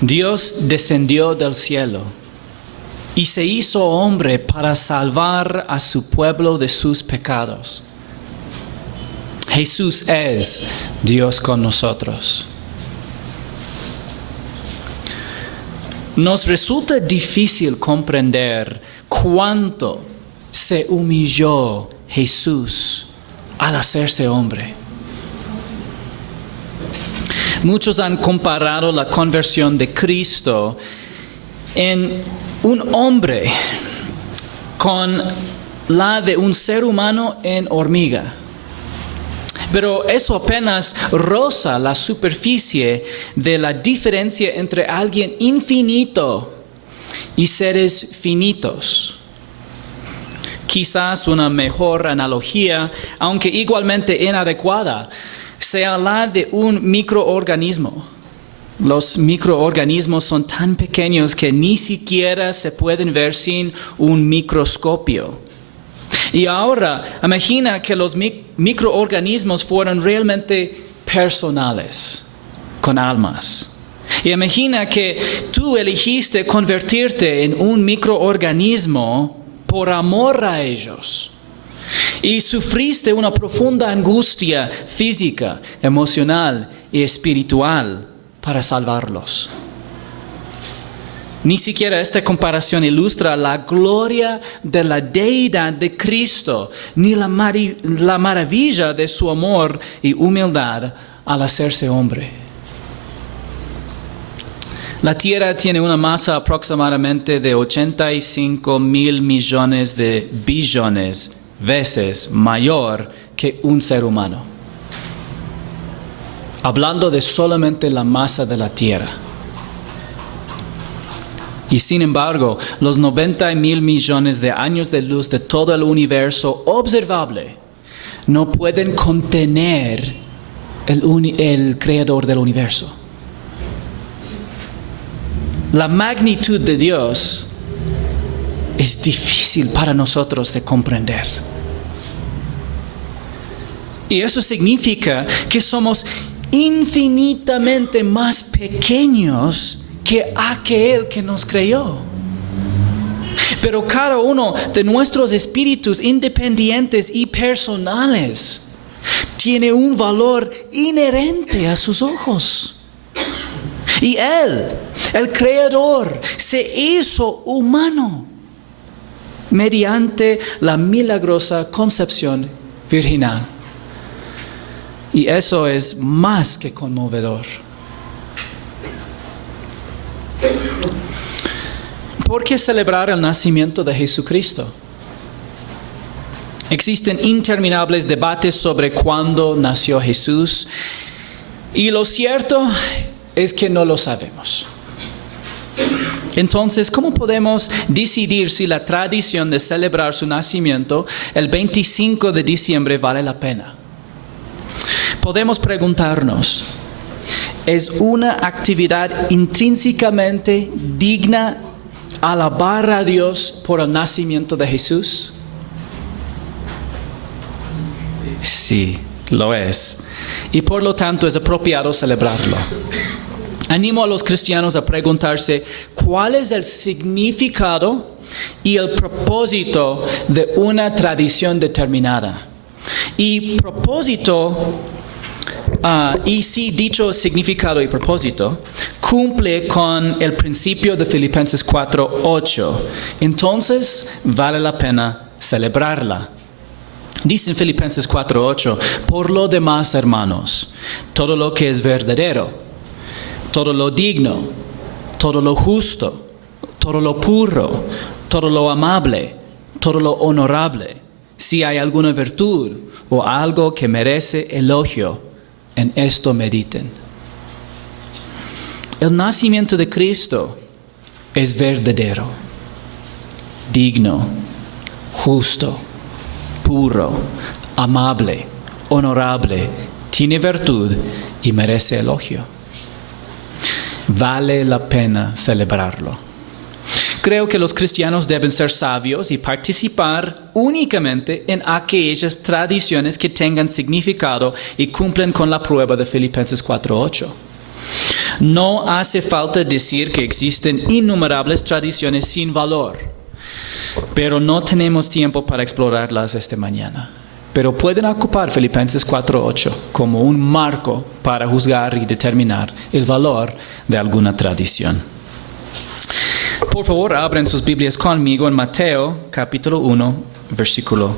Dios descendió del cielo y se hizo hombre para salvar a su pueblo de sus pecados. Jesús es Dios con nosotros. Nos resulta difícil comprender cuánto se humilló Jesús al hacerse hombre. Muchos han comparado la conversión de Cristo en un hombre con la de un ser humano en hormiga. Pero eso apenas roza la superficie de la diferencia entre alguien infinito y seres finitos. Quizás una mejor analogía, aunque igualmente inadecuada, sea la de un microorganismo. Los microorganismos son tan pequeños que ni siquiera se pueden ver sin un microscopio. Y ahora, imagina que los microorganismos fueran realmente personales, con almas. Y imagina que tú elegiste convertirte en un microorganismo por amor a ellos. Y sufriste una profunda angustia física, emocional y espiritual para salvarlos. Ni siquiera esta comparación ilustra la gloria de la deidad de Cristo, ni la maravilla de su amor y humildad al hacerse hombre. La Tierra tiene una masa aproximadamente de 85 mil millones de billones veces mayor que un ser humano. Hablando de solamente la masa de la Tierra. Y sin embargo, los 90 mil millones de años de luz de todo el universo observable no pueden contener el creador del universo. La magnitud de Dios es difícil para nosotros de comprender. Y eso significa que somos infinitamente más pequeños que aquel que nos creó. Pero cada uno de nuestros espíritus independientes y personales tiene un valor inherente a sus ojos. Y Él, el Creador, se hizo humano mediante la milagrosa concepción virginal. Y eso es más que conmovedor. ¿Por qué celebrar el nacimiento de Jesucristo? Existen interminables debates sobre cuándo nació Jesús, y lo cierto es que no lo sabemos. Entonces, ¿cómo podemos decidir si la tradición de celebrar su nacimiento el 25 de diciembre vale la pena? Podemos preguntarnos, ¿es una actividad intrínsecamente digna alabar a Dios por el nacimiento de Jesús? Sí, lo es. Y por lo tanto es apropiado celebrarlo. Animo a los cristianos a preguntarse cuál es el significado y el propósito de una tradición determinada. Y si dicho significado y propósito cumple con el principio de Filipenses 4:8, entonces vale la pena celebrarla. Dice en Filipenses 4:8, por lo demás, hermanos, todo lo que es verdadero, todo lo digno, todo lo justo, todo lo puro, todo lo amable, todo lo honorable, si hay alguna virtud o algo que merece elogio, en esto mediten. El nacimiento de Cristo es verdadero, digno, justo, puro, amable, honorable, tiene virtud y merece elogio. Vale la pena celebrarlo. Creo que los cristianos deben ser sabios y participar únicamente en aquellas tradiciones que tengan significado y cumplen con la prueba de Filipenses 4:8. No hace falta decir que existen innumerables tradiciones sin valor, pero no tenemos tiempo para explorarlas esta mañana. Pero pueden ocupar Filipenses 4:8 como un marco para juzgar y determinar el valor de alguna tradición. Por favor, abran sus Biblias conmigo en Mateo capítulo 1, versículo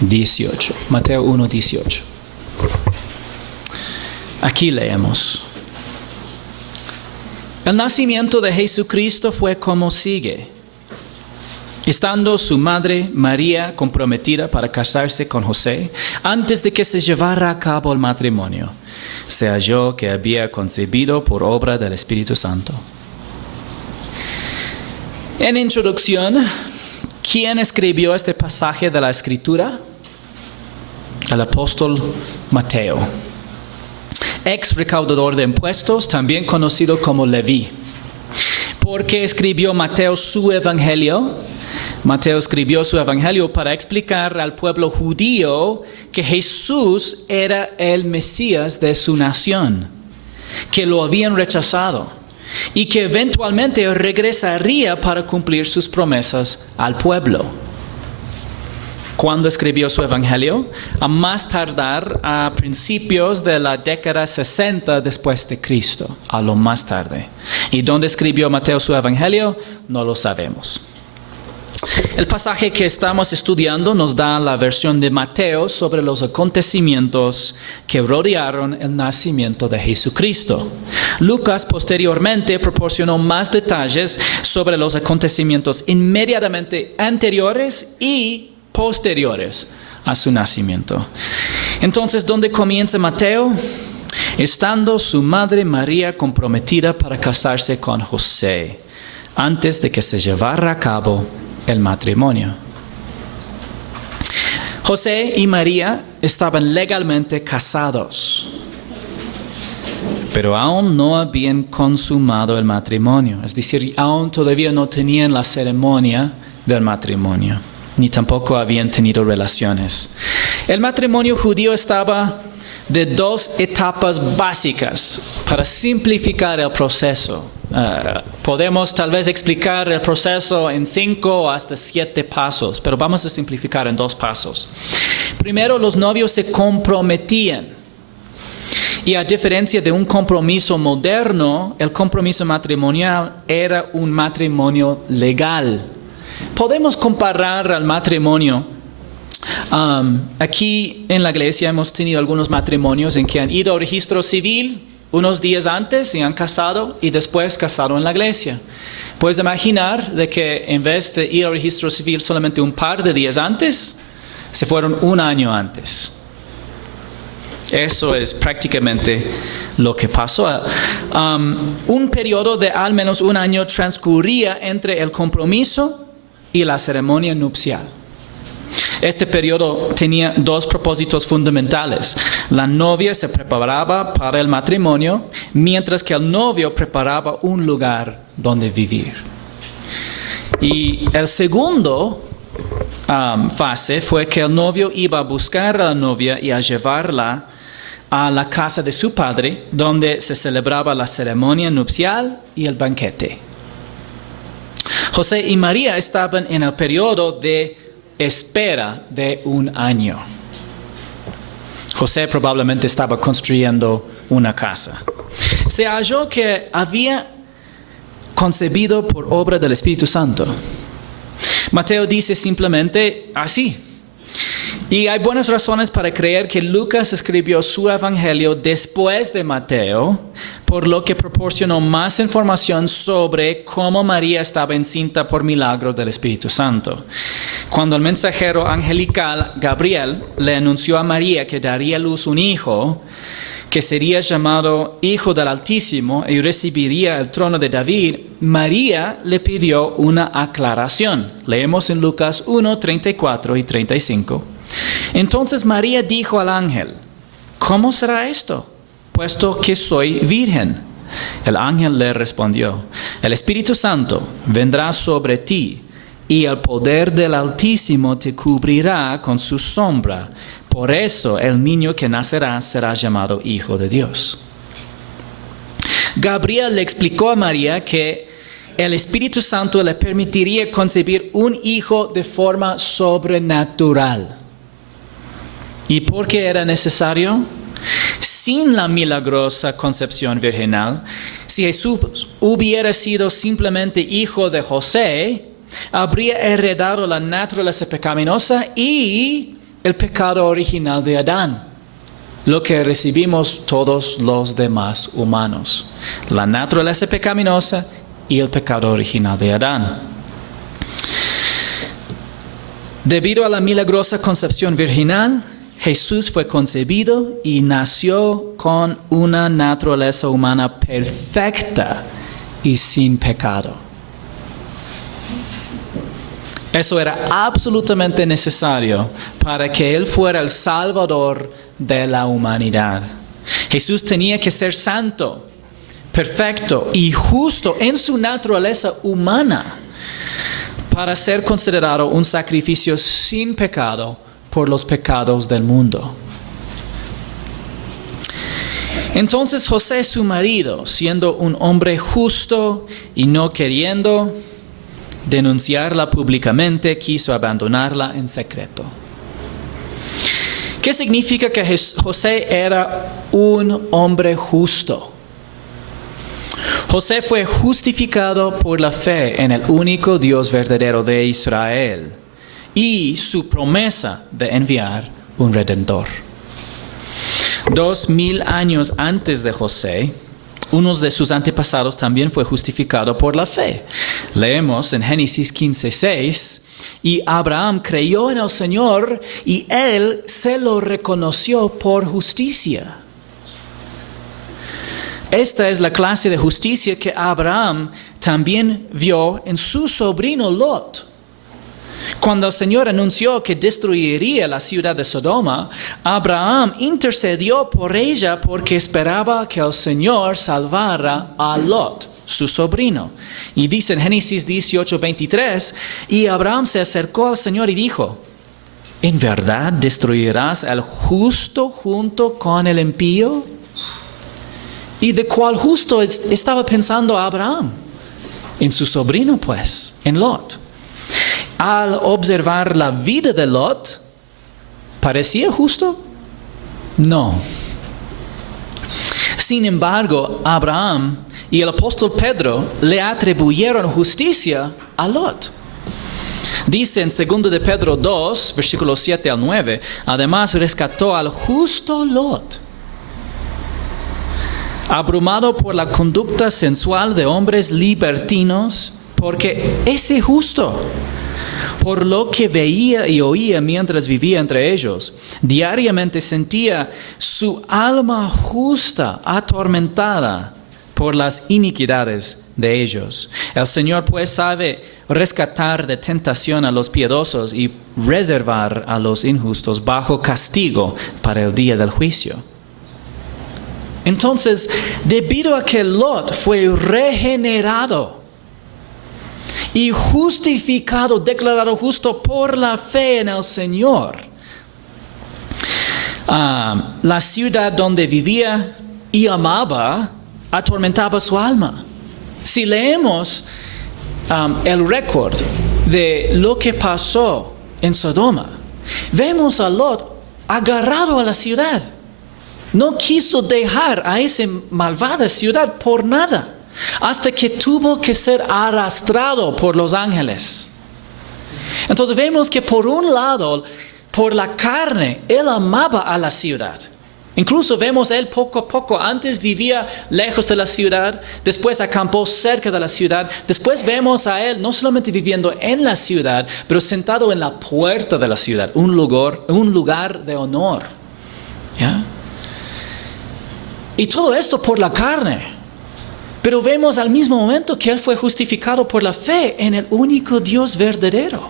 18. Mateo 1, 18. Aquí leemos. El nacimiento de Jesucristo fue como sigue. Estando su madre María comprometida para casarse con José, antes de que se llevara a cabo el matrimonio, se halló que había concebido por obra del Espíritu Santo. En introducción, ¿quién escribió este pasaje de la Escritura? El apóstol Mateo, ex recaudador de impuestos, también conocido como Leví. ¿Por qué escribió Mateo su evangelio? Mateo escribió su evangelio para explicar al pueblo judío que Jesús era el Mesías de su nación, que lo habían rechazado y que eventualmente regresaría para cumplir sus promesas al pueblo. ¿Cuándo escribió su evangelio? A más tardar a principios de la década 60 después de Cristo, a lo más tarde. ¿Y dónde escribió Mateo su evangelio? No lo sabemos. El pasaje que estamos estudiando nos da la versión de Mateo sobre los acontecimientos que rodearon el nacimiento de Jesucristo. Lucas posteriormente proporcionó más detalles sobre los acontecimientos inmediatamente anteriores y posteriores a su nacimiento. Entonces, ¿dónde comienza Mateo? Estando su madre María comprometida para casarse con José, antes de que se llevara a cabo el matrimonio. José y María estaban legalmente casados, pero aún no habían consumado el matrimonio, es decir, aún todavía no tenían la ceremonia del matrimonio, ni tampoco habían tenido relaciones. El matrimonio judío estaba de dos etapas básicas para simplificar el proceso. Podemos tal vez explicar el proceso en 5 o hasta 7 pasos, pero vamos a simplificar en 2 pasos. Primero, los novios se comprometían. Y a diferencia de un compromiso moderno, el compromiso matrimonial era un matrimonio legal. Podemos comparar al matrimonio. Aquí en la iglesia hemos tenido algunos matrimonios en que han ido al registro civil unos días antes y han casado y después casado en la iglesia. Puedes imaginar de que en vez de ir al registro civil solamente un par de días antes, se fueron un año antes. Eso es prácticamente lo que pasó. Un periodo de al menos un año transcurría entre el compromiso y la ceremonia nupcial. Este periodo tenía 2 propósitos fundamentales. La novia se preparaba para el matrimonio, mientras que el novio preparaba un lugar donde vivir. Y el segundo fase fue que el novio iba a buscar a la novia y a llevarla a la casa de su padre, donde se celebraba la ceremonia nupcial y el banquete. José y María estaban en el periodo de espera de un año. José probablemente estaba construyendo una casa. Se halló que había concebido por obra del Espíritu Santo. Mateo dice simplemente así. Y hay buenas razones para creer que Lucas escribió su evangelio después de Mateo, por lo que proporcionó más información sobre cómo María estaba encinta por milagro del Espíritu Santo. Cuando el mensajero angelical Gabriel le anunció a María que daría a luz un hijo, que sería llamado Hijo del Altísimo y recibiría el trono de David, María le pidió una aclaración. Leemos en Lucas 1, 34 y 35. Entonces María dijo al ángel: ¿cómo será esto, puesto que soy virgen? El ángel le respondió: el Espíritu Santo vendrá sobre ti, y el poder del Altísimo te cubrirá con su sombra. Por eso el niño que nacerá será llamado Hijo de Dios. Gabriel le explicó a María que el Espíritu Santo le permitiría concebir un hijo de forma sobrenatural. ¿Y por qué era necesario? Sin la milagrosa concepción virginal, si Jesús hubiera sido simplemente hijo de José, habría heredado la naturaleza pecaminosa y el pecado original de Adán, lo que recibimos todos los demás humanos, la naturaleza pecaminosa y el pecado original de Adán. Debido a la milagrosa concepción virginal, Jesús fue concebido y nació con una naturaleza humana perfecta y sin pecado. Eso era absolutamente necesario para que Él fuera el Salvador de la humanidad. Jesús tenía que ser santo, perfecto y justo en su naturaleza humana para ser considerado un sacrificio sin pecado por los pecados del mundo. Entonces José, su marido, siendo un hombre justo y no queriendo denunciarla públicamente, quiso abandonarla en secreto. ¿Qué significa que José era un hombre justo? José fue justificado por la fe en el único Dios verdadero de Israel y su promesa de enviar un Redentor. 2000 años antes de José, uno de sus antepasados también fue justificado por la fe. Leemos en Génesis 15:6, y Abraham creyó en el Señor y Él se lo reconoció por justicia. Esta es la clase de justicia que Abraham también vio en su sobrino Lot. Cuando el Señor anunció que destruiría la ciudad de Sodoma, Abraham intercedió por ella porque esperaba que el Señor salvara a Lot, su sobrino. Y dice en Génesis 18:23, y Abraham se acercó al Señor y dijo, ¿en verdad destruirás al justo junto con el impío? ¿Y de cuál justo estaba pensando Abraham? En su sobrino, pues, en Lot. Al observar la vida de Lot, ¿parecía justo? No. Sin embargo, Abraham y el apóstol Pedro le atribuyeron justicia a Lot. Dice en 2 de Pedro 2, versículos 7 al 9, además rescató al justo Lot, abrumado por la conducta sensual de hombres libertinos, porque ese justo, por lo que veía y oía mientras vivía entre ellos, diariamente sentía su alma justa atormentada por las iniquidades de ellos. El Señor pues sabe rescatar de tentación a los piadosos y reservar a los injustos bajo castigo para el día del juicio. Entonces, debido a que Lot fue regenerado y justificado, declarado justo por la fe en el Señor, la ciudad donde vivía y amaba atormentaba su alma. Si leemos el récord de lo que pasó en Sodoma, vemos a Lot agarrado a la ciudad. No quiso dejar a esa malvada ciudad por nada, hasta que tuvo que ser arrastrado por los ángeles. Entonces vemos que por un lado, por la carne, él amaba a la ciudad. Incluso vemos él poco a poco, antes vivía lejos de la ciudad, después acampó cerca de la ciudad, después vemos a él no solamente viviendo en la ciudad, pero sentado en la puerta de la ciudad, un lugar de honor. ¿Ya? Y todo esto por la carne. Pero vemos al mismo momento que él fue justificado por la fe en el único Dios verdadero.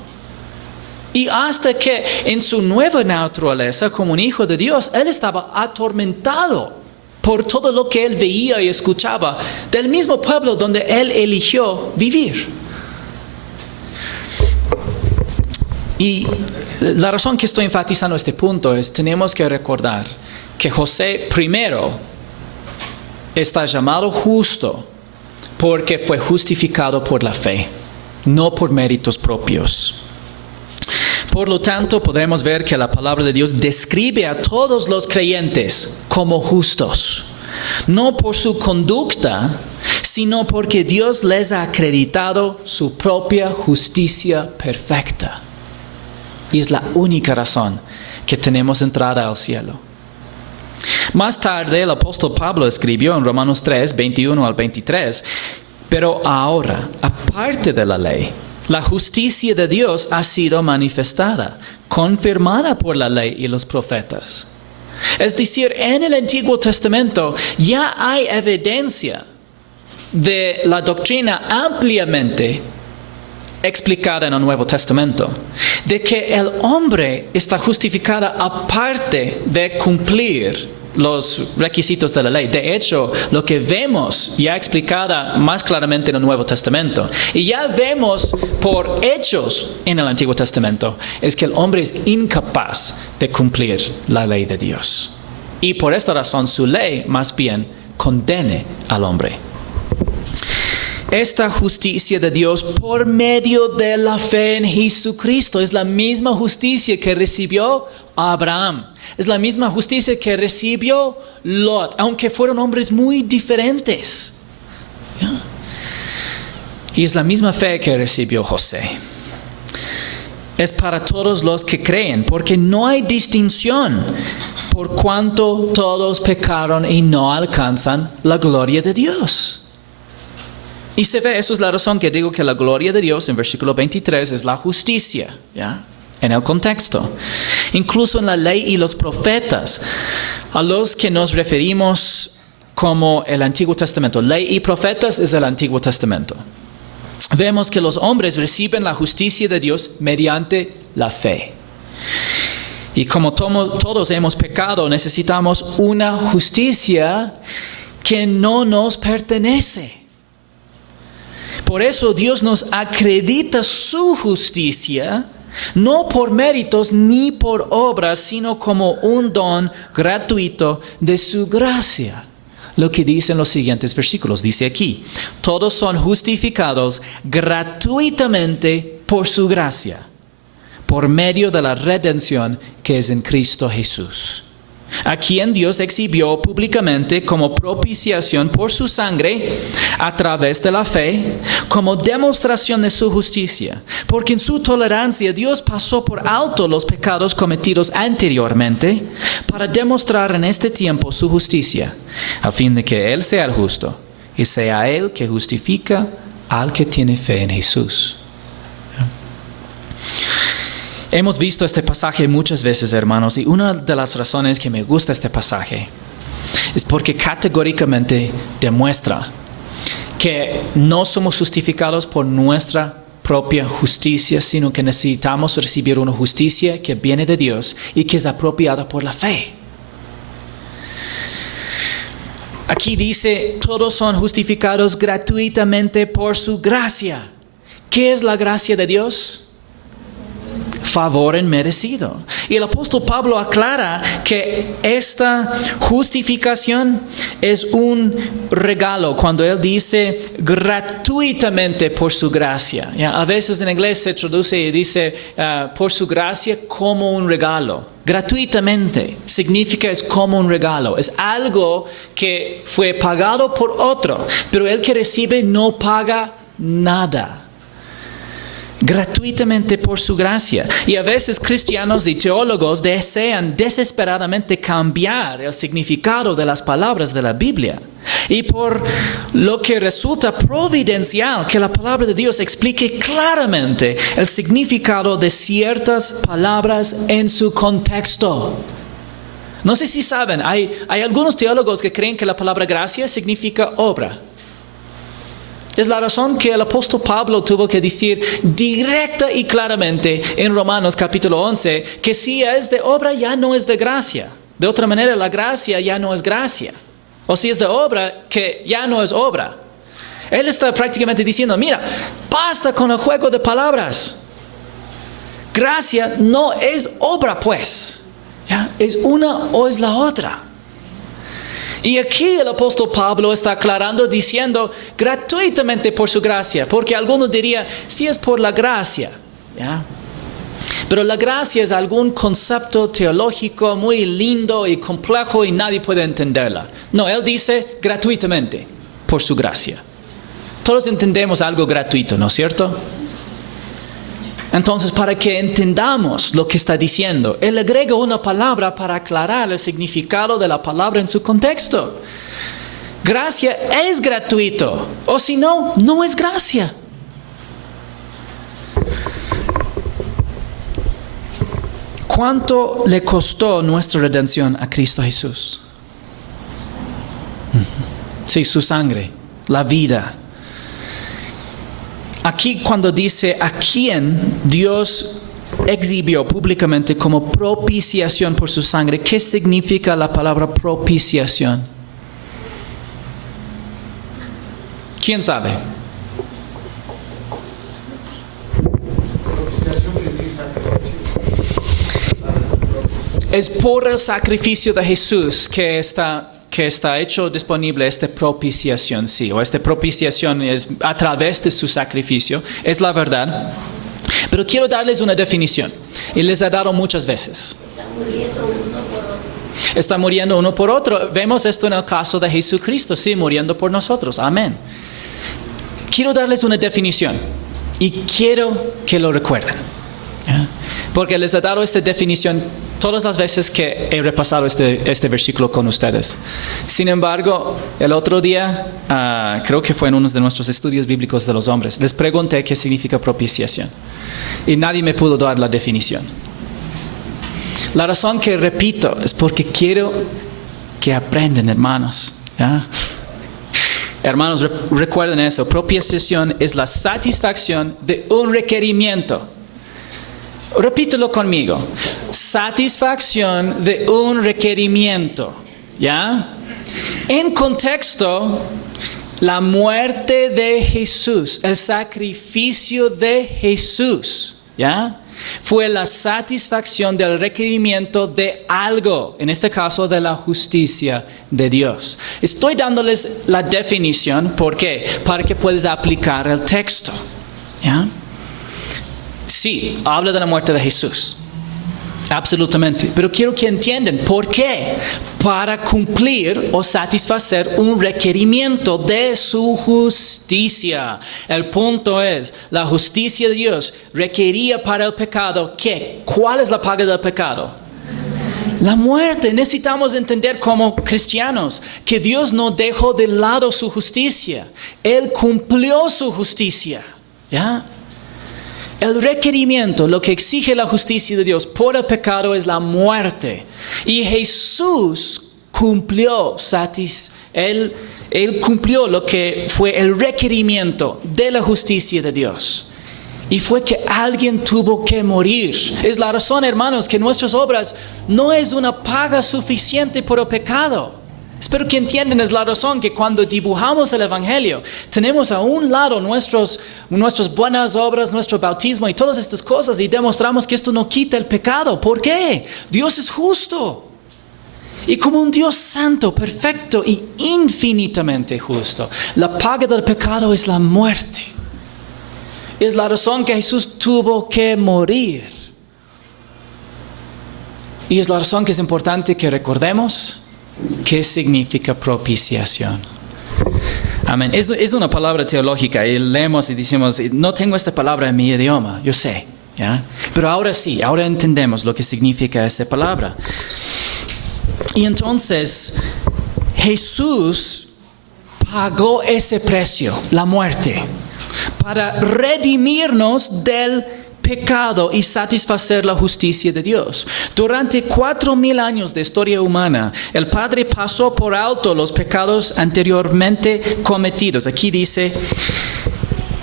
Y hasta que en su nueva naturaleza como un hijo de Dios, él estaba atormentado por todo lo que él veía y escuchaba del mismo pueblo donde él eligió vivir. Y la razón que estoy enfatizando este punto es, tenemos que recordar que José primero está llamado justo porque fue justificado por la fe, no por méritos propios. Por lo tanto, podemos ver que la palabra de Dios describe a todos los creyentes como justos, no por su conducta, sino porque Dios les ha acreditado su propia justicia perfecta. Y es la única razón que tenemos entrada al cielo. Más tarde, el apóstol Pablo escribió en Romanos 3, 21 al 23, pero ahora, aparte de la ley, la justicia de Dios ha sido manifestada, confirmada por la ley y los profetas. Es decir, en el Antiguo Testamento ya hay evidencia de la doctrina ampliamente explicada en el Nuevo Testamento, de que el hombre está justificado aparte de cumplir los requisitos de la ley. De hecho, lo que vemos ya explicada más claramente en el Nuevo Testamento, y ya vemos por hechos en el Antiguo Testamento, es que el hombre es incapaz de cumplir la ley de Dios. Y por esta razón su ley más bien condena al hombre. Esta justicia de Dios por medio de la fe en Jesucristo es la misma justicia que recibió Abraham. Es la misma justicia que recibió Lot, aunque fueron hombres muy diferentes. ¿Ya? Y es la misma fe que recibió José. Es para todos los que creen, porque no hay distinción, por cuanto todos pecaron y no alcanzan la gloria de Dios. Y se ve, eso es la razón que digo que la gloria de Dios en versículo 23 es la justicia, ¿ya? En el contexto. Incluso en la ley y los profetas, a los que nos referimos como el Antiguo Testamento. Ley y profetas es el Antiguo Testamento. Vemos que los hombres reciben la justicia de Dios mediante la fe. Y como todos hemos pecado, necesitamos una justicia que no nos pertenece. Por eso Dios nos acredita su justicia, no por méritos ni por obras, sino como un don gratuito de su gracia. Lo que dicen los siguientes versículos, dice aquí, todos son justificados gratuitamente por su gracia, por medio de la redención que es en Cristo Jesús, a quien Dios exhibió públicamente como propiciación por su sangre a través de la fe, como demostración de su justicia, porque en su tolerancia Dios pasó por alto los pecados cometidos anteriormente para demostrar en este tiempo su justicia, a fin de que Él sea el justo y sea Él que justifica al que tiene fe en Jesús. Hemos visto este pasaje muchas veces, hermanos, y una de las razones que me gusta este pasaje es porque categóricamente demuestra que no somos justificados por nuestra propia justicia, sino que necesitamos recibir una justicia que viene de Dios y que es apropiada por la fe. Aquí dice, todos son justificados gratuitamente por su gracia. ¿Qué es la gracia de Dios? Favor inmerecido. Y el apóstol Pablo aclara que esta justificación es un regalo cuando él dice gratuitamente por su gracia. ¿Ya? A veces en inglés se traduce y dice por su gracia como un regalo. Gratuitamente significa es como un regalo. Es algo que fue pagado por otro, pero el que recibe no paga nada. Gratuitamente por su gracia. Y a veces cristianos y teólogos desean desesperadamente cambiar el significado de las palabras de la Biblia. Y por lo que resulta providencial que la palabra de Dios explique claramente el significado de ciertas palabras en su contexto. No sé si saben, hay algunos teólogos que creen que la palabra gracia significa obra. Es la razón que el apóstol Pablo tuvo que decir directa y claramente en Romanos capítulo 11 que si es de obra ya no es de gracia. De otra manera la gracia ya no es gracia. O si es de obra que ya no es obra. Él está prácticamente diciendo, mira, basta con el juego de palabras. Gracia no es obra pues. ¿Ya? Es una o es la otra. Y aquí el apóstol Pablo está aclarando diciendo gratuitamente por su gracia, porque algunos dirían, sí es por la gracia, ¿ya? Pero la gracia es algún concepto teológico muy lindo y complejo y nadie puede entenderla. No, él dice gratuitamente por su gracia. Todos entendemos algo gratuito, ¿no es cierto? Entonces, para que entendamos lo que está diciendo, él agrega una palabra para aclarar el significado de la palabra en su contexto. Gracia es gratuito, o si no, no es gracia. ¿Cuánto le costó nuestra redención a Cristo Jesús? Sí, su sangre, la vida. Aquí cuando dice a quién Dios exhibió públicamente como propiciación por su sangre, ¿qué significa la palabra propiciación? ¿Quién sabe? Es por el sacrificio de Jesús que está hecho disponible esta propiciación, sí, o esta propiciación es a través de su sacrificio, es la verdad. Pero quiero darles una definición, y les he dado muchas veces. Está muriendo uno por otro. Vemos esto en el caso de Jesucristo, sí, muriendo por nosotros, amén. Quiero darles una definición, y quiero que lo recuerden, ¿ya? Porque les he dado esta definición todas las veces que he repasado este versículo con ustedes. Sin embargo, el otro día, creo que fue en uno de nuestros estudios bíblicos de los hombres, les pregunté qué significa propiciación. Y nadie me pudo dar la definición. La razón que repito es porque quiero que aprendan, hermanos, ¿ya? Hermanos, recuerden eso. Propiciación es la satisfacción de un requerimiento. Repítelo conmigo. Satisfacción de un requerimiento. ¿Ya? En contexto, la muerte de Jesús, el sacrificio de Jesús, ¿ya? Fue la satisfacción del requerimiento de algo, en este caso de la justicia de Dios. Estoy dándoles la definición, ¿por qué? Para que puedas aplicar el texto, ¿ya? Sí, habla de la muerte de Jesús. Absolutamente. Pero quiero que entiendan por qué. Para cumplir o satisfacer un requerimiento de su justicia. El punto es, la justicia de Dios requería para el pecado, ¿qué? ¿Cuál es la paga del pecado? La muerte. Necesitamos entender como cristianos que Dios no dejó de lado su justicia. Él cumplió su justicia. ¿Ya? El requerimiento, lo que exige la justicia de Dios por el pecado es la muerte. Y Jesús cumplió, Él cumplió lo que fue el requerimiento de la justicia de Dios. Y fue que alguien tuvo que morir. Es la razón, hermanos, que nuestras obras no es una paga suficiente por el pecado. Espero que entiendan, es la razón que cuando dibujamos el Evangelio, tenemos a un lado nuestras buenas obras, nuestro bautismo y todas estas cosas y demostramos que esto no quita el pecado. ¿Por qué? Dios es justo. Y como un Dios santo, perfecto y infinitamente justo, la paga del pecado es la muerte. Es la razón que Jesús tuvo que morir. Y es la razón que es importante que recordemos ¿qué significa propiciación? Amén. Es una palabra teológica y leemos y decimos, no tengo esta palabra en mi idioma, yo sé, ¿ya? Pero ahora sí, ahora entendemos lo que significa esta palabra. Y entonces, Jesús pagó ese precio, la muerte, para redimirnos del pecado y satisfacer la justicia de Dios. Durante 4,000 años de historia humana, el Padre pasó por alto los pecados anteriormente cometidos. Aquí dice,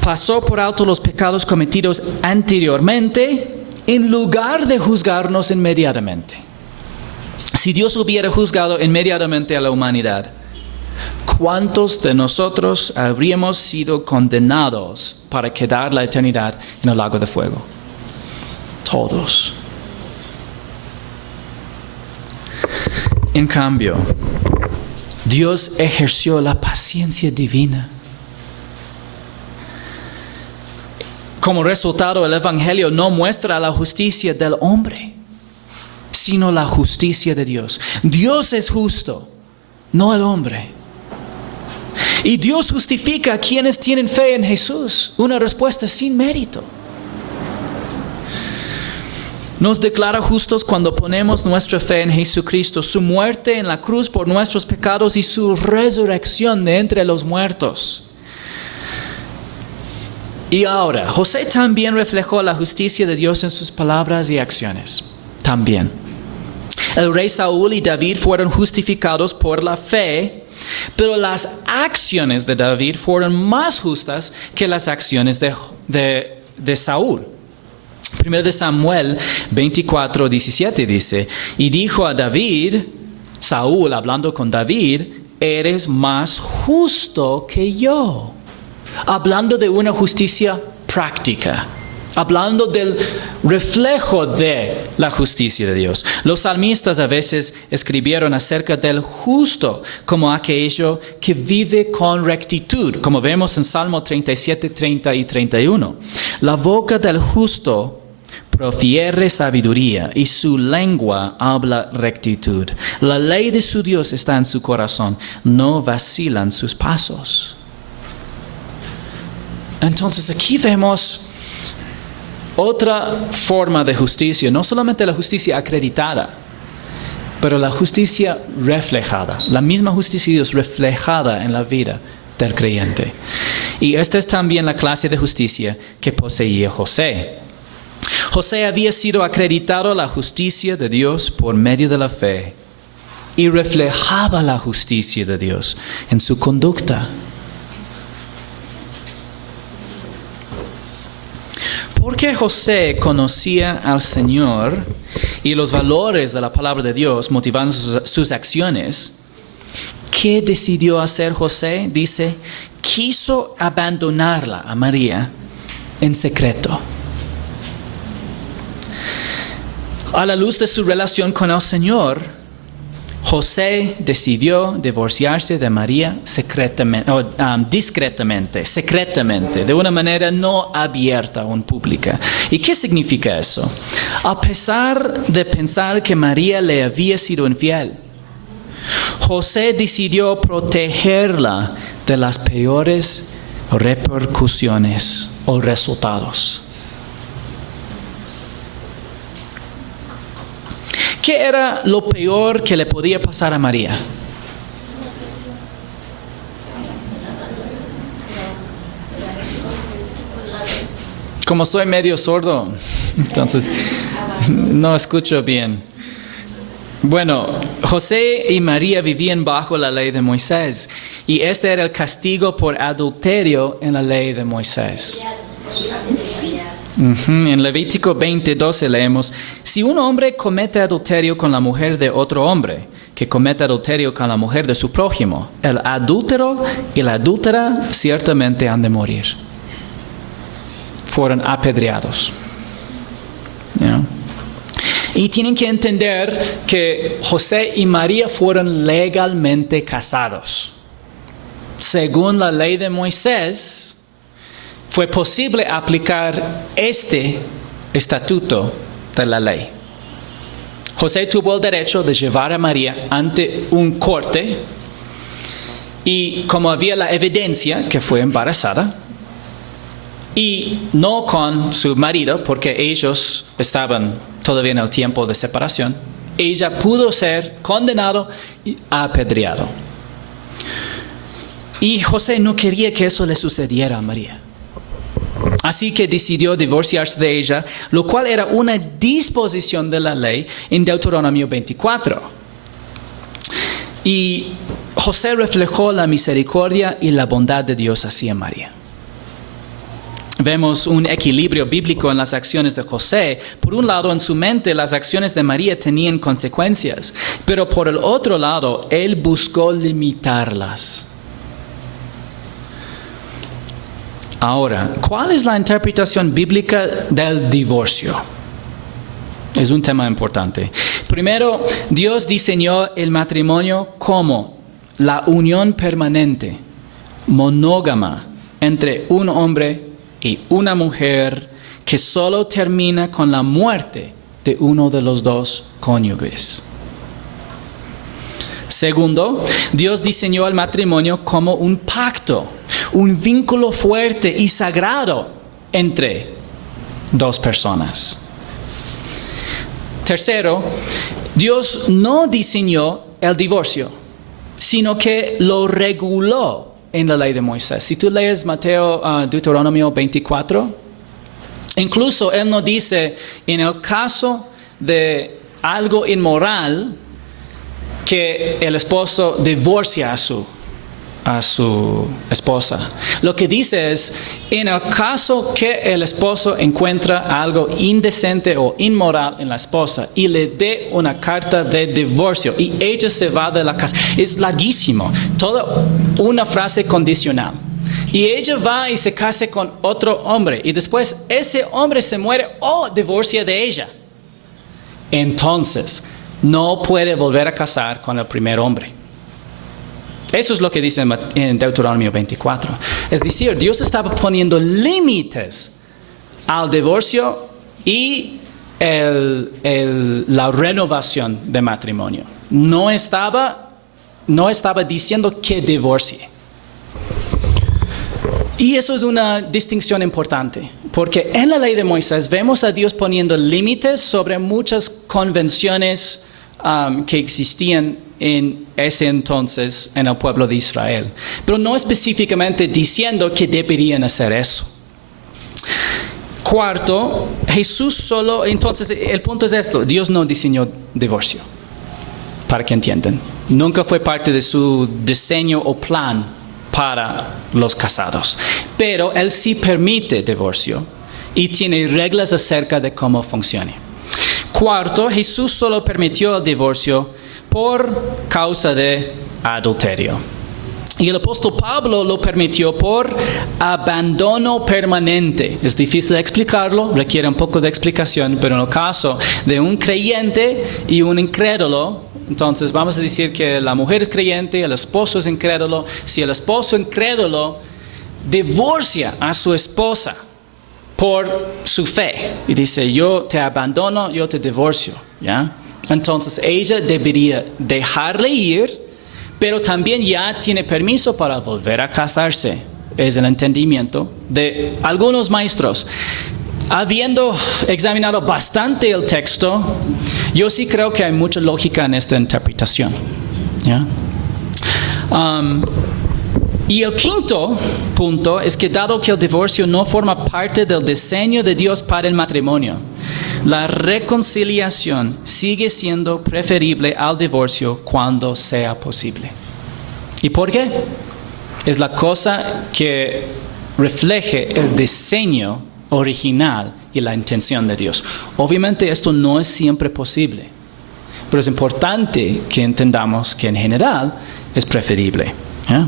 pasó por alto los pecados cometidos anteriormente en lugar de juzgarnos inmediatamente. Si Dios hubiera juzgado inmediatamente a la humanidad, ¿cuántos de nosotros habríamos sido condenados para quedar la eternidad en el lago de fuego? Todos. En cambio, Dios ejerció la paciencia divina. Como resultado, el Evangelio no muestra la justicia del hombre, sino la justicia de Dios. Dios es justo, no el hombre. Y Dios justifica a quienes tienen fe en Jesús. Una respuesta sin mérito. Nos declara justos cuando ponemos nuestra fe en Jesucristo, su muerte en la cruz por nuestros pecados y su resurrección de entre los muertos. Y ahora, José también reflejó la justicia de Dios en sus palabras y acciones. También. El rey Saúl y David fueron justificados por la fe, pero las acciones de David fueron más justas que las acciones de Saúl. 1 Samuel 24:17 dice, y dijo a David, Saúl hablando con David, eres más justo que yo. Hablando de una justicia práctica. Hablando del reflejo de la justicia de Dios. Los salmistas a veces escribieron acerca del justo como aquello que vive con rectitud, como vemos en Salmo 37, 30 y 31. La boca del justo profiere sabiduría y su lengua habla rectitud. La ley de su Dios está en su corazón, no vacilan sus pasos. Entonces aquí vemos otra forma de justicia, no solamente la justicia acreditada, pero la justicia reflejada, la misma justicia de Dios reflejada en la vida del creyente. Y esta es también la clase de justicia que poseía José. José había sido acreditado a la justicia de Dios por medio de la fe y reflejaba la justicia de Dios en su conducta. Porque José conocía al Señor y los valores de la palabra de Dios motivando sus acciones, ¿qué decidió hacer José? Dice, quiso abandonarla a María en secreto. A la luz de su relación con el Señor, José decidió divorciarse de María discretamente, secretamente, de una manera no abierta o pública. ¿Y qué significa eso? A pesar de pensar que María le había sido infiel, José decidió protegerla de las peores repercusiones o resultados. ¿Qué era lo peor que le podía pasar a María? Como soy medio sordo, entonces no escucho bien. Bueno, José y María vivían bajo la ley de Moisés y este era el castigo por adulterio en la ley de Moisés. En Levítico 20:12 leemos, si un hombre comete adulterio con la mujer de otro hombre, que comete adulterio con la mujer de su prójimo, el adúltero y la adúltera ciertamente han de morir. Fueron apedreados. ¿Yeah? Y tienen que entender que José y María fueron legalmente casados. Según la ley de Moisés, fue posible aplicar este estatuto de la ley. José tuvo el derecho de llevar a María ante un corte y como había la evidencia que fue embarazada y no con su marido porque ellos estaban todavía en el tiempo de separación, ella pudo ser condenado y apedreado. Y José no quería que eso le sucediera a María. Así que decidió divorciarse de ella, lo cual era una disposición de la ley en Deuteronomio 24. Y José reflejó la misericordia y la bondad de Dios hacia María. Vemos un equilibrio bíblico en las acciones de José. Por un lado, en su mente, las acciones de María tenían consecuencias, pero por el otro lado, él buscó limitarlas. Ahora, ¿cuál es la interpretación bíblica del divorcio? Es un tema importante. Primero, Dios diseñó el matrimonio como la unión permanente, monógama, entre un hombre y una mujer que solo termina con la muerte de uno de los dos cónyuges. Segundo, Dios diseñó el matrimonio como un pacto, un vínculo fuerte y sagrado entre dos personas. Tercero, Dios no diseñó el divorcio, sino que lo reguló en la ley de Moisés. Si tú lees Deuteronomio 24, incluso Él nos dice, en el caso de algo inmoral, que el esposo divorcia a su esposa. Lo que dice es, en el caso que el esposo encuentra algo indecente o inmoral en la esposa y le dé una carta de divorcio y ella se va de la casa, es larguísimo, toda una frase condicional. Y ella va y se casa con otro hombre y después ese hombre se muere o divorcia de ella. Entonces, no puede volver a casar con el primer hombre. Eso es lo que dice en Deuteronomio 24. Es decir, Dios estaba poniendo límites al divorcio y la renovación de matrimonio. No estaba diciendo que divorcie. Y eso es una distinción importante, porque en la ley de Moisés vemos a Dios poniendo límites sobre muchas convenciones que existían en ese entonces en el pueblo de Israel, pero no específicamente diciendo que deberían hacer eso. Cuarto, entonces el punto es esto, Dios no diseñó divorcio, para que entiendan. Nunca fue parte de su diseño o plan para los casados, pero Él sí permite divorcio y tiene reglas acerca de cómo funciona. Cuarto, Jesús solo permitió el divorcio por causa de adulterio. Y el apóstol Pablo lo permitió por abandono permanente. Es difícil explicarlo, requiere un poco de explicación, pero en el caso de un creyente y un incrédulo, entonces vamos a decir que la mujer es creyente, el esposo es incrédulo. Si el esposo incrédulo divorcia a su esposa por su fe y dice, yo te abandono, yo te divorcio, ¿ya? Entonces ella debería dejarle ir, pero también ya tiene permiso para volver a casarse. Es el entendimiento de algunos maestros. Habiendo examinado bastante el texto, yo sí creo que hay mucha lógica en esta interpretación, ¿ya? Y el quinto punto es que dado que el divorcio no forma parte del diseño de Dios para el matrimonio, la reconciliación sigue siendo preferible al divorcio cuando sea posible. ¿Y por qué? Es la cosa que refleje el diseño original y la intención de Dios. Obviamente esto no es siempre posible, pero es importante que entendamos que en general es preferible, ¿eh?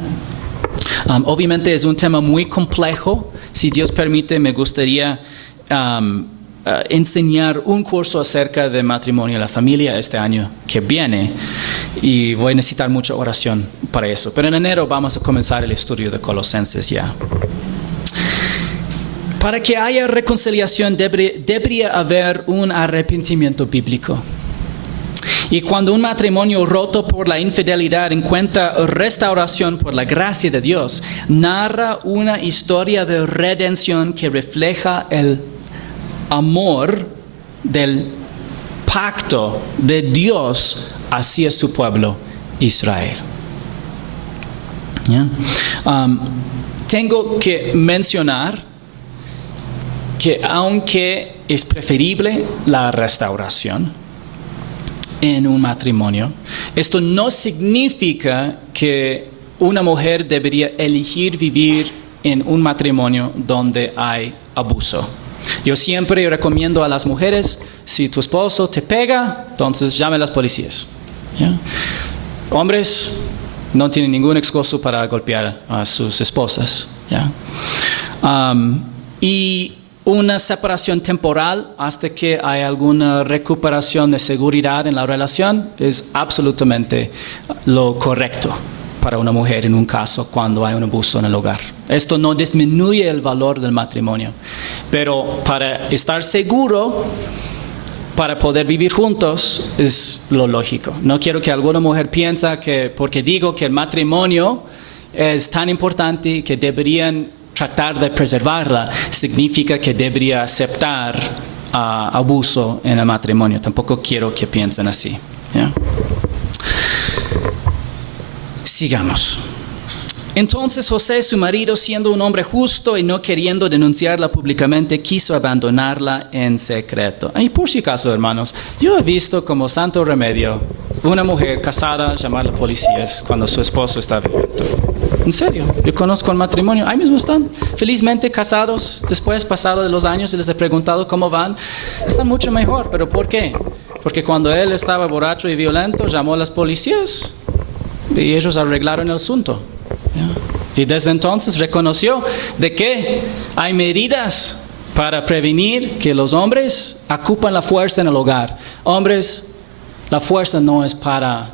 Obviamente es un tema muy complejo. Si Dios permite, me gustaría enseñar un curso acerca de matrimonio y la familia este año que viene, y voy a necesitar mucha oración para eso. Pero en enero vamos a comenzar el estudio de Colosenses ya. Para que haya reconciliación debería haber un arrepentimiento bíblico. Y cuando un matrimonio roto por la infidelidad encuentra restauración por la gracia de Dios, narra una historia de redención que refleja el amor del pacto de Dios hacia su pueblo Israel. ¿Yeah? Tengo que mencionar que aunque es preferible la restauración en un matrimonio, esto no significa que una mujer debería elegir vivir en un matrimonio donde hay abuso. Yo siempre recomiendo a las mujeres, si tu esposo te pega, entonces llame a las policías. ¿Ya? Hombres no tienen ningún excusa para golpear a sus esposas. ¿Ya? Y una separación temporal hasta que hay alguna recuperación de seguridad en la relación es absolutamente lo correcto para una mujer en un caso cuando hay un abuso en el hogar. Esto no disminuye el valor del matrimonio, pero para estar seguro, para poder vivir juntos, es lo lógico. No quiero que alguna mujer piense que porque digo que el matrimonio es tan importante que deberían tratar de preservarla, significa que debería aceptar abuso en el matrimonio. Tampoco quiero que piensen así. ¿Ya? Sigamos. Entonces José, su marido, siendo un hombre justo y no queriendo denunciarla públicamente, quiso abandonarla en secreto. Y por si acaso, hermanos, yo he visto como santo remedio una mujer casada llamar a la policía cuando su esposo está violento. En serio, yo conozco el matrimonio, ahí mismo están, felizmente casados, después pasado de los años y les he preguntado cómo van, están mucho mejor, pero ¿por qué? Porque cuando él estaba borracho y violento, llamó a las policías y ellos arreglaron el asunto. Y desde entonces reconoció de que hay medidas para prevenir que los hombres ocupan la fuerza en el hogar. Hombres, la fuerza no es para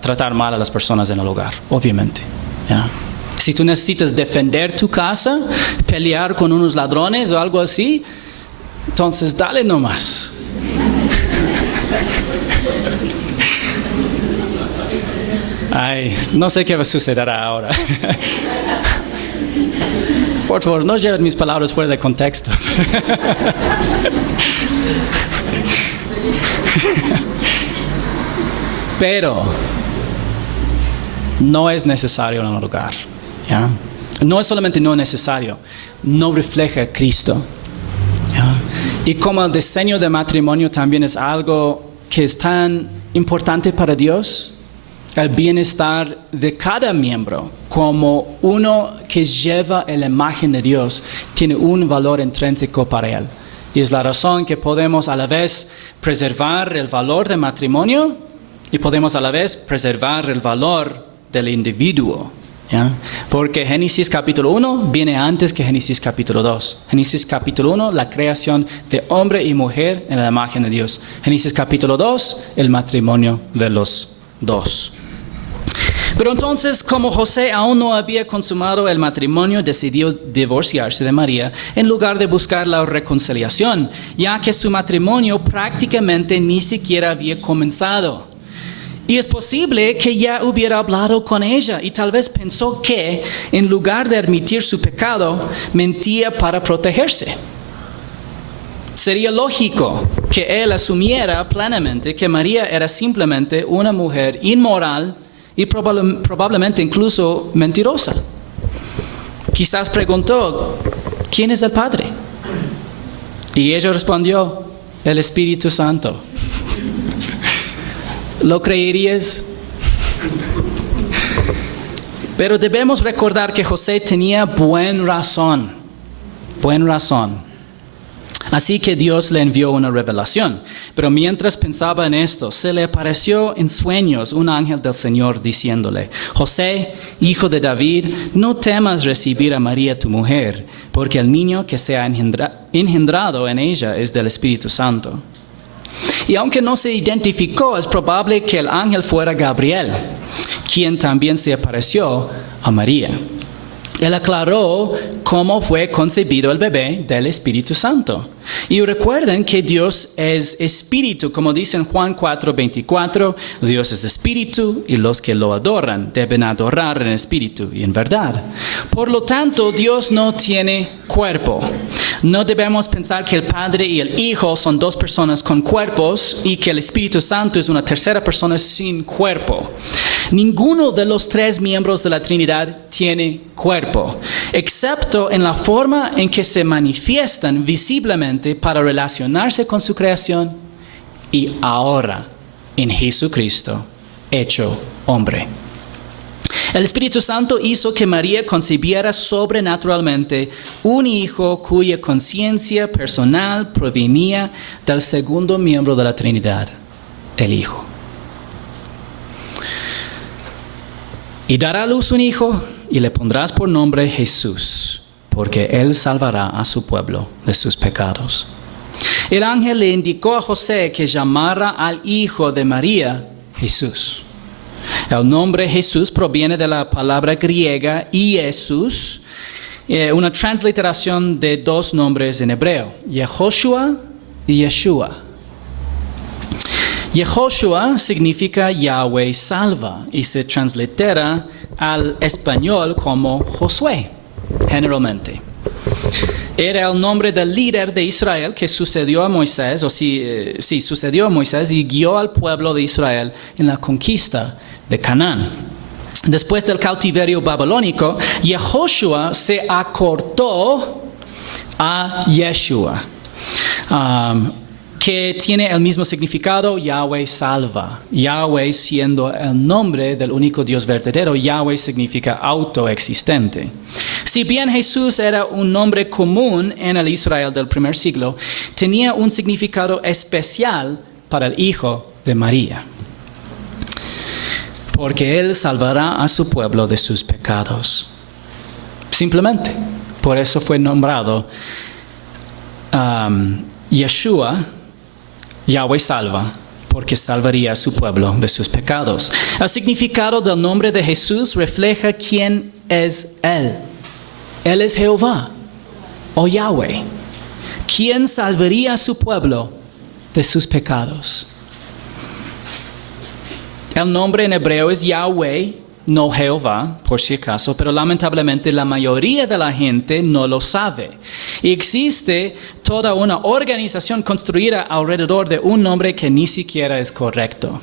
tratar mal a las personas en el hogar, obviamente. ¿Ya? Si tú necesitas defender tu casa, pelear con unos ladrones o algo así, entonces dale nomás. Ay, no sé qué va a suceder ahora. Por favor, no lleven mis palabras fuera de contexto. Pero no es necesario en el hogar. ¿Ya? No es solamente no necesario, no refleja a Cristo. ¿Ya? Y como el diseño de matrimonio también es algo que es tan importante para Dios, el bienestar de cada miembro, como uno que lleva la imagen de Dios, tiene un valor intrínseco para Él. Y es la razón que podemos a la vez preservar el valor del matrimonio y podemos a la vez preservar el valor del individuo. ¿Ya? Porque Génesis capítulo 1 viene antes que Génesis capítulo 2. Génesis capítulo 1, la creación de hombre y mujer en la imagen de Dios. Génesis capítulo 2, el matrimonio de los dos. Pero entonces, como José aún no había consumado el matrimonio, decidió divorciarse de María en lugar de buscar la reconciliación, ya que su matrimonio prácticamente ni siquiera había comenzado. Y es posible que ya hubiera hablado con ella y tal vez pensó que, en lugar de admitir su pecado, mentía para protegerse. Sería lógico que él asumiera plenamente que María era simplemente una mujer inmoral y probablemente incluso mentirosa. Quizás preguntó, ¿quién es el Padre? Y ella respondió, el Espíritu Santo. ¿Lo creerías? Pero debemos recordar que José tenía buena razón. Así que Dios le envió una revelación. Pero mientras pensaba en esto, se le apareció en sueños un ángel del Señor diciéndole, José, hijo de David, no temas recibir a María tu mujer, porque el niño que se ha engendrado en ella es del Espíritu Santo. Y aunque no se identificó, es probable que el ángel fuera Gabriel, quien también se apareció a María. Él aclaró cómo fue concebido el bebé del Espíritu Santo. Y recuerden que Dios es espíritu, como dice en Juan 4:24, Dios es espíritu y los que lo adoran deben adorar en espíritu y en verdad. Por lo tanto, Dios no tiene cuerpo. No debemos pensar que el Padre y el Hijo son dos personas con cuerpos y que el Espíritu Santo es una tercera persona sin cuerpo. Ninguno de los tres miembros de la Trinidad tiene cuerpo, excepto en la forma en que se manifiestan visiblemente para relacionarse con su creación y ahora en Jesucristo, hecho hombre. El Espíritu Santo hizo que María concibiera sobrenaturalmente un hijo cuya conciencia personal provenía del segundo miembro de la Trinidad, el Hijo. Y dará a luz un hijo y le pondrás por nombre Jesús, porque él salvará a su pueblo de sus pecados. El ángel le indicó a José que llamara al hijo de María Jesús. El nombre Jesús proviene de la palabra griega Jesús, una transliteración de dos nombres en hebreo, Yehoshua y Yeshua. Yehoshua significa Yahweh salva y se translitera al español como Josué, generalmente. Era el nombre del líder de Israel que sucedió a Moisés, sucedió a Moisés y guió al pueblo de Israel en la conquista de Canaán. Después del cautiverio babilónico, Yehoshua se acortó a Yeshua, que tiene el mismo significado, Yahweh salva. Yahweh siendo el nombre del único Dios verdadero, Yahweh significa autoexistente. Si bien Jesús era un nombre común en el Israel del primer siglo, tenía un significado especial para el Hijo de María, porque Él salvará a su pueblo de sus pecados. Simplemente, por eso fue nombrado Yeshua, Yahweh salva, porque salvaría a su pueblo de sus pecados. El significado del nombre de Jesús refleja quién es Él. Él es Jehová, o Yahweh, quien salvaría a su pueblo de sus pecados. El nombre en hebreo es Yahweh, no Jehová, por si acaso, pero lamentablemente la mayoría de la gente no lo sabe. Y existe toda una organización construida alrededor de un nombre que ni siquiera es correcto.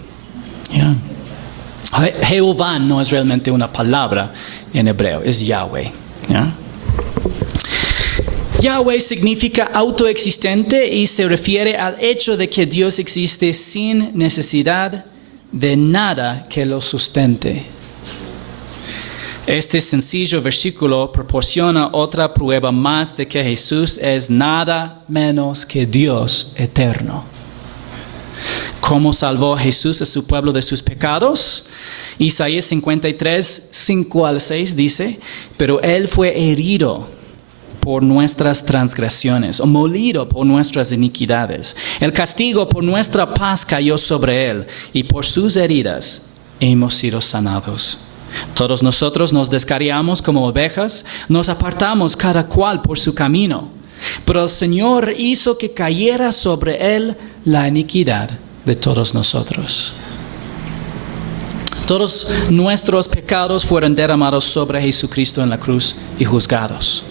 Yeah. Jehová no es realmente una palabra en hebreo, es Yahweh. Yeah. Yahweh significa autoexistente y se refiere al hecho de que Dios existe sin necesidad de nada que lo sustente. Este sencillo versículo proporciona otra prueba más de que Jesús es nada menos que Dios eterno. ¿Cómo salvó Jesús a su pueblo de sus pecados? Isaías 53, 5 al 6 dice, pero Él fue herido por nuestras transgresiones, o molido por nuestras iniquidades. El castigo por nuestra paz cayó sobre Él, y por sus heridas hemos sido sanados. Todos nosotros nos descarriamos como ovejas, nos apartamos cada cual por su camino. Pero el Señor hizo que cayera sobre Él la iniquidad de todos nosotros. Todos nuestros pecados fueron derramados sobre Jesucristo en la cruz y juzgados.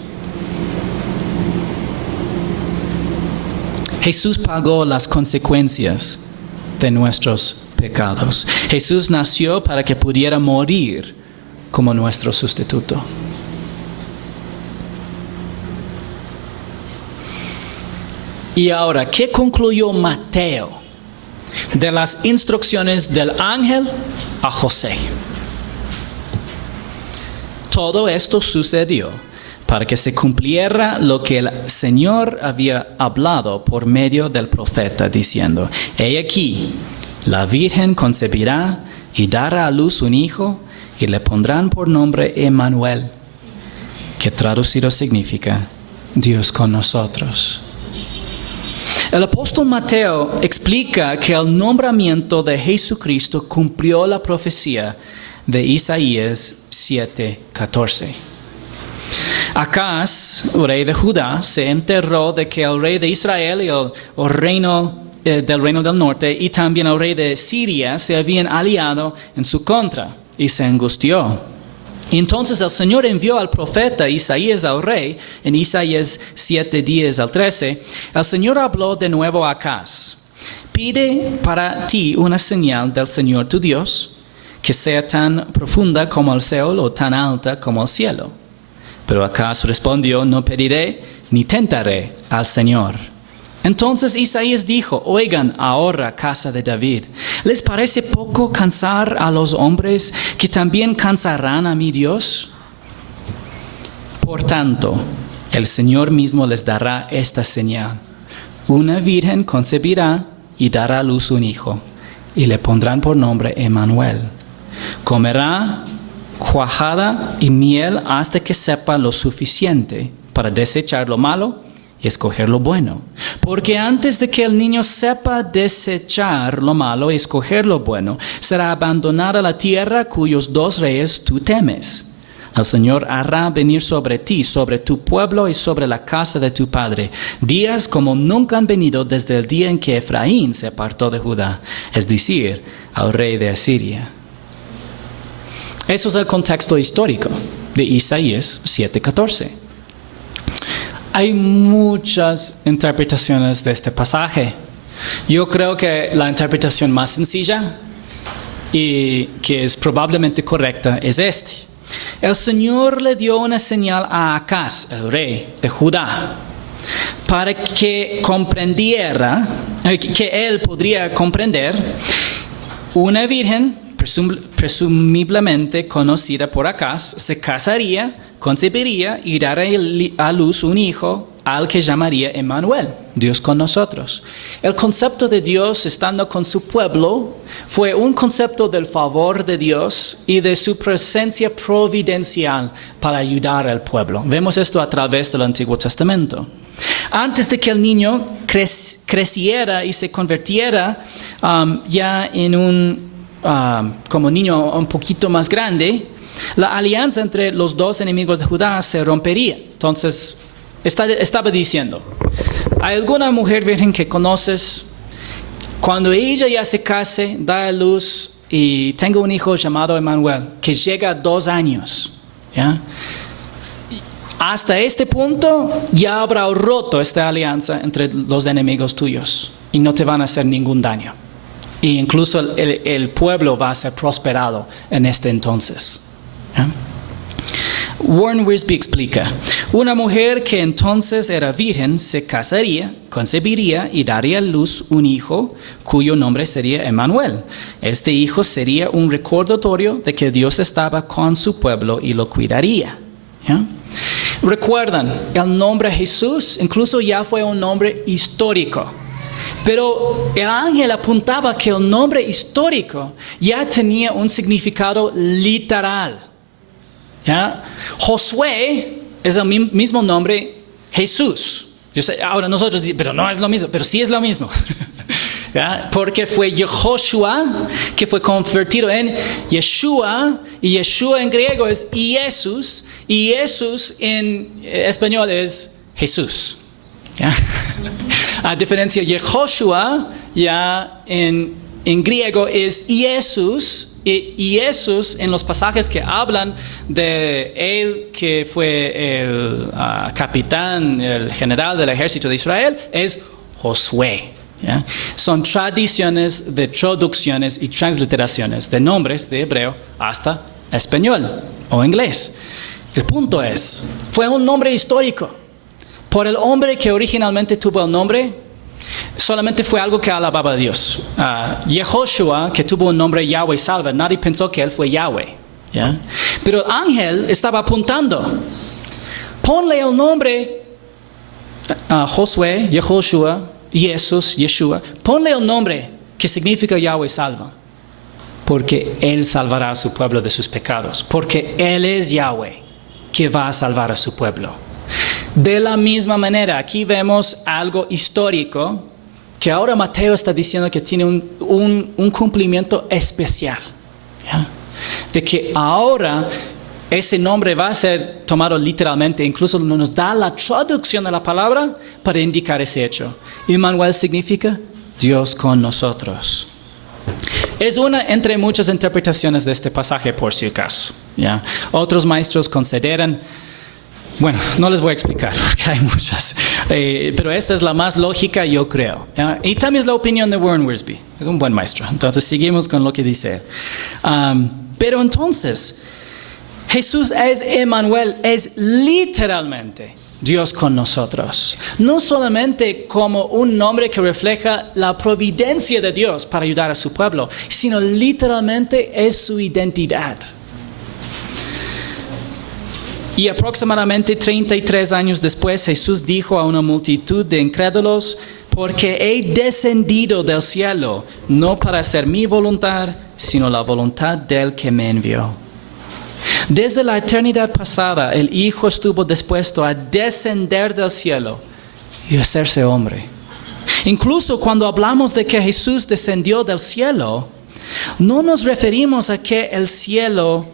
Jesús pagó las consecuencias de nuestros pecados. Jesús nació para que pudiera morir como nuestro sustituto. Y ahora, ¿qué concluyó Mateo de las instrucciones del ángel a José? Todo esto sucedió para que se cumpliera lo que el Señor había hablado por medio del profeta, diciendo, he aquí, la Virgen concebirá y dará a luz un hijo y le pondrán por nombre Emmanuel, que traducido significa Dios con nosotros. El apóstol Mateo explica que el nombramiento de Jesucristo cumplió la profecía de Isaías 7:14. Acaz, rey de Judá, se enteró de que el rey de Israel y el reino del reino del norte y también el rey de Siria se habían aliado en su contra y se angustió. Y entonces el Señor envió al profeta Isaías al rey en Isaías 7:10 al 13. El Señor habló de nuevo a Acaz: pide para ti una señal del Señor tu Dios, que sea tan profunda como el Seol o tan alta como el cielo. Pero Acaz respondió: no pediré ni tentaré al Señor. Entonces Isaías dijo: oigan ahora, casa de David, ¿les parece poco cansar a los hombres que también cansarán a mi Dios? Por tanto, el Señor mismo les dará esta señal: una virgen concebirá y dará a luz un hijo, y le pondrán por nombre Emmanuel. Comerá cuajada y miel hasta que sepa lo suficiente para desechar lo malo y escoger lo bueno. Porque antes de que el niño sepa desechar lo malo y escoger lo bueno, será abandonada la tierra cuyos 2 reyes tú temes. El Señor hará venir sobre ti, sobre tu pueblo y sobre la casa de tu padre, días como nunca han venido desde el día en que Efraín se apartó de Judá, es decir, al rey de Asiria. Eso es el contexto histórico de Isaías 7:14. Hay muchas interpretaciones de este pasaje. Yo creo que la interpretación más sencilla y que es probablemente correcta es este. El Señor le dio una señal a Acaz, el rey de Judá, para que comprendiera, que él podría comprender. Una virgen, presumiblemente conocida por Acaz, se casaría, concebiría y daría a luz un hijo al que llamaría Emmanuel, Dios con nosotros. El concepto de Dios estando con su pueblo fue un concepto del favor de Dios y de su presencia providencial para ayudar al pueblo. Vemos esto a través del Antiguo Testamento. Antes de que el niño creciera y se convirtiera ya en un como niño un poquito más grande, la alianza entre los 2 enemigos de Judá se rompería. Entonces, estaba diciendo, ¿hay alguna mujer virgen que conoces? Cuando ella ya se case, da a luz y tenga un hijo llamado Emmanuel, que llega a 2 años, ¿ya? Hasta este punto ya habrá roto esta alianza entre los enemigos tuyos y no te van a hacer ningún daño. E incluso el pueblo va a ser prosperado en este entonces, ¿ya? Warren Wiersbe explica, una mujer que entonces era virgen se casaría, concebiría y daría a luz un hijo cuyo nombre sería Emmanuel. Este hijo sería un recordatorio de que Dios estaba con su pueblo y lo cuidaría, ¿ya? Recuerdan, el nombre Jesús incluso ya fue un nombre histórico. Pero el ángel apuntaba que el nombre histórico ya tenía un significado literal, ¿ya? Josué es el mismo nombre Jesús. Yo sé, ahora nosotros decimos, pero no es lo mismo, pero sí es lo mismo. ¿Ya? Porque fue Yehoshua que fue convertido en Yeshua, y Yeshua en griego es Jesús, y Jesús en español es Jesús. ¿Ya? A diferencia de Yehoshua, ya en griego es Jesús. Y Jesús, en los pasajes que hablan de él, que fue el capitán, el general del ejército de Israel, es Josué. ¿Ya? Son tradiciones de traducciones y transliteraciones de nombres de hebreo hasta español o inglés. El punto es, fue un nombre histórico. Por el hombre que originalmente tuvo el nombre, solamente fue algo que alababa a Dios. Yehoshua, que tuvo un nombre Yahweh salva, nadie pensó que él fue Yahweh, ¿ya? Pero el ángel estaba apuntando, ponle el nombre Josué, Yehoshua, Jesús, Yeshua, ponle el nombre que significa Yahweh salva, porque él salvará a su pueblo de sus pecados, porque él es Yahweh que va a salvar a su pueblo. De la misma manera, aquí vemos algo histórico que ahora Mateo está diciendo que tiene un cumplimiento especial, ¿ya? De que ahora ese nombre va a ser tomado literalmente, incluso nos da la traducción de la palabra para indicar ese hecho. Emmanuel significa Dios con nosotros. Es una entre muchas interpretaciones de este pasaje, por si acaso, ¿ya? Otros maestros consideran, bueno, no les voy a explicar porque hay muchas, pero esta es la más lógica, yo creo, ¿ya? Y también es la opinión de Warren Wiersbe, es un buen maestro, entonces seguimos con lo que dice él. Pero entonces, Jesús es Emmanuel, es literalmente Dios con nosotros, no solamente como un nombre que refleja la providencia de Dios para ayudar a su pueblo, sino literalmente es su identidad. Y aproximadamente 33 años después, Jesús dijo a una multitud de incrédulos, porque he descendido del cielo, no para hacer mi voluntad, sino la voluntad del que me envió. Desde la eternidad pasada, el Hijo estuvo dispuesto a descender del cielo y hacerse hombre. Incluso cuando hablamos de que Jesús descendió del cielo, no nos referimos a que el cielo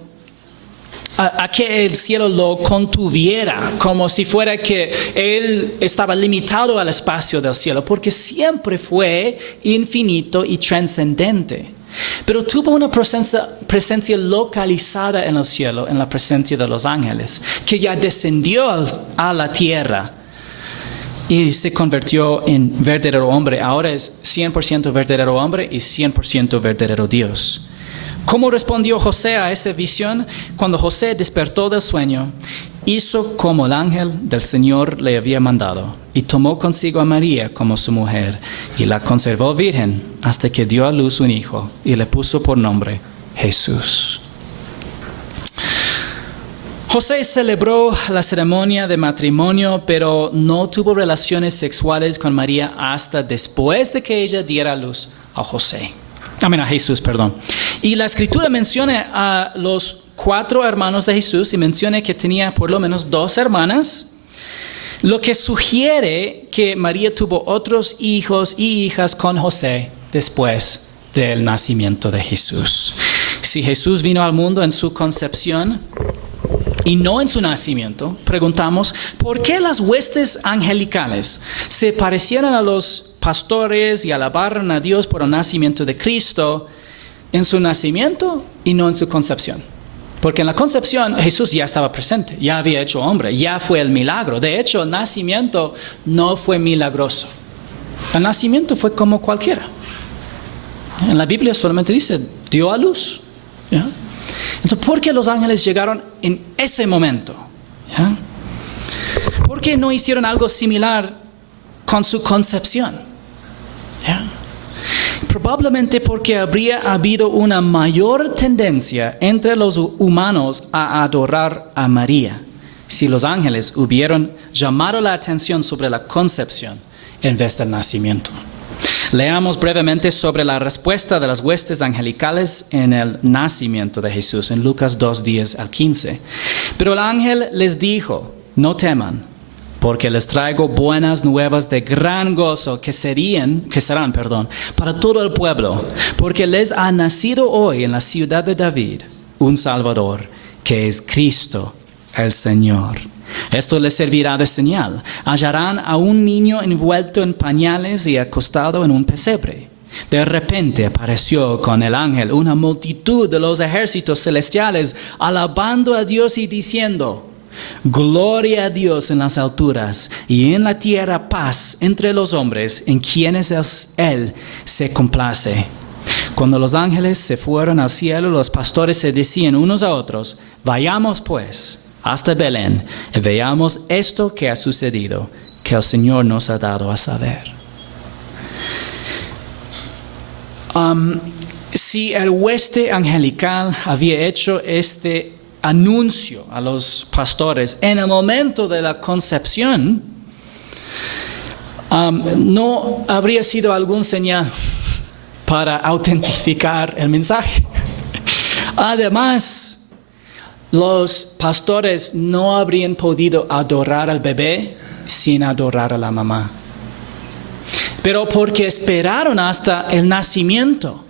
lo contuviera, como si fuera que Él estaba limitado al espacio del cielo, porque siempre fue infinito y trascendente. Pero tuvo una presencia localizada en el cielo, en la presencia de los ángeles, que ya descendió a la tierra y se convirtió en verdadero hombre. Ahora es 100% verdadero hombre y 100% verdadero Dios. ¿Cómo respondió José a esa visión? Cuando José despertó del sueño, hizo como el ángel del Señor le había mandado y tomó consigo a María como su mujer y la conservó virgen hasta que dio a luz un hijo y le puso por nombre Jesús. José celebró la ceremonia de matrimonio, pero no tuvo relaciones sexuales con María hasta después de que ella diera a luz a Jesús. Y la Escritura menciona a los 4 hermanos de Jesús y menciona que tenía por lo menos 2 hermanas, lo que sugiere que María tuvo otros hijos y hijas con José después del nacimiento de Jesús. Si Jesús vino al mundo en su concepción y no en su nacimiento, preguntamos, ¿por qué las huestes angelicales se parecieron a los pastores y alabaron a Dios por el nacimiento de Cristo en su nacimiento y no en su concepción? Porque en la concepción Jesús ya estaba presente, ya había hecho hombre, ya fue el milagro. De hecho, el nacimiento no fue milagroso. El nacimiento fue como cualquiera. En la Biblia solamente dice, dio a luz. ¿Ya? Entonces, ¿por qué los ángeles llegaron en ese momento? ¿Ya? ¿Por qué no hicieron algo similar con su concepción? ¿Ya? Probablemente porque habría habido una mayor tendencia entre los humanos a adorar a María si los ángeles hubieran llamado la atención sobre la concepción en vez del nacimiento. Leamos brevemente sobre la respuesta de las huestes angelicales en el nacimiento de Jesús en Lucas 2:10 al 15. Pero el ángel les dijo, no teman, porque les traigo buenas nuevas de gran gozo que serán para todo el pueblo, porque les ha nacido hoy en la ciudad de David un Salvador, que es Cristo el Señor. Esto les servirá de señal. Hallarán a un niño envuelto en pañales y acostado en un pesebre. De repente apareció con el ángel una multitud de los ejércitos celestiales, alabando a Dios y diciendo, gloria a Dios en las alturas y en la tierra paz entre los hombres en quienes Él se complace. Cuando los ángeles se fueron al cielo, los pastores se decían unos a otros, vayamos pues hasta Belén y veamos esto que ha sucedido, que el Señor nos ha dado a saber. Si el hueste angelical había hecho este anuncio a los pastores en el momento de la concepción, no habría sido algún señal para autentificar el mensaje. Además, los pastores no habrían podido adorar al bebé sin adorar a la mamá. Pero porque esperaron hasta el nacimiento,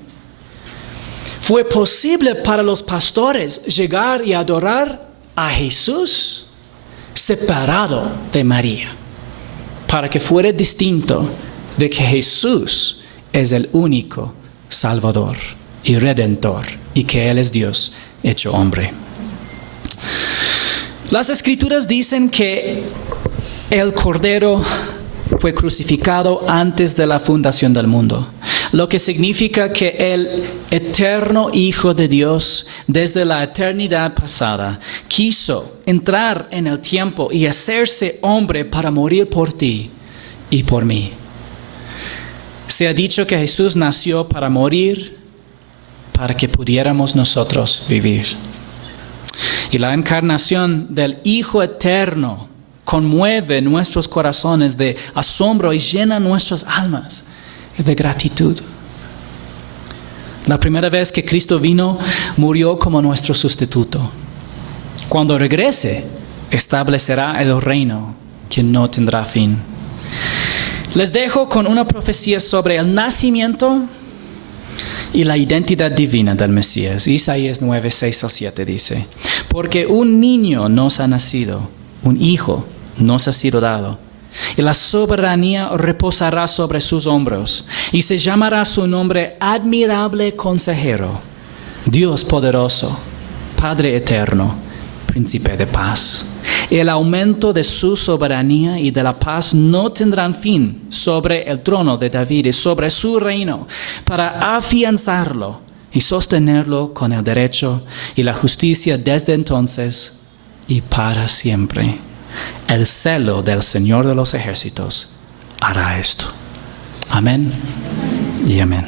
fue posible para los pastores llegar y adorar a Jesús separado de María, para que fuera distinto de que Jesús es el único Salvador y Redentor y que Él es Dios hecho hombre. Las Escrituras dicen que el Cordero fue crucificado antes de la fundación del mundo, lo que significa que el eterno Hijo de Dios, desde la eternidad pasada, quiso entrar en el tiempo y hacerse hombre para morir por ti y por mí. Se ha dicho que Jesús nació para morir, para que pudiéramos nosotros vivir. Y la encarnación del Hijo Eterno conmueve nuestros corazones de asombro y llena nuestras almas de gratitud. La primera vez que Cristo vino, murió como nuestro sustituto. Cuando regrese, establecerá el reino que no tendrá fin. Les dejo con una profecía sobre el nacimiento y la identidad divina del Mesías. Isaías 9, 6 al 7 dice: porque un niño nos ha nacido, un hijo nos ha sido dado, y la soberanía reposará sobre sus hombros, y se llamará su nombre Admirable Consejero, Dios poderoso, Padre eterno, Príncipe de paz. El aumento de su soberanía y de la paz no tendrán fin sobre el trono de David y sobre su reino, para afianzarlo y sostenerlo con el derecho y la justicia desde entonces y para siempre. El celo del Señor de los ejércitos hará esto. Amén y amén.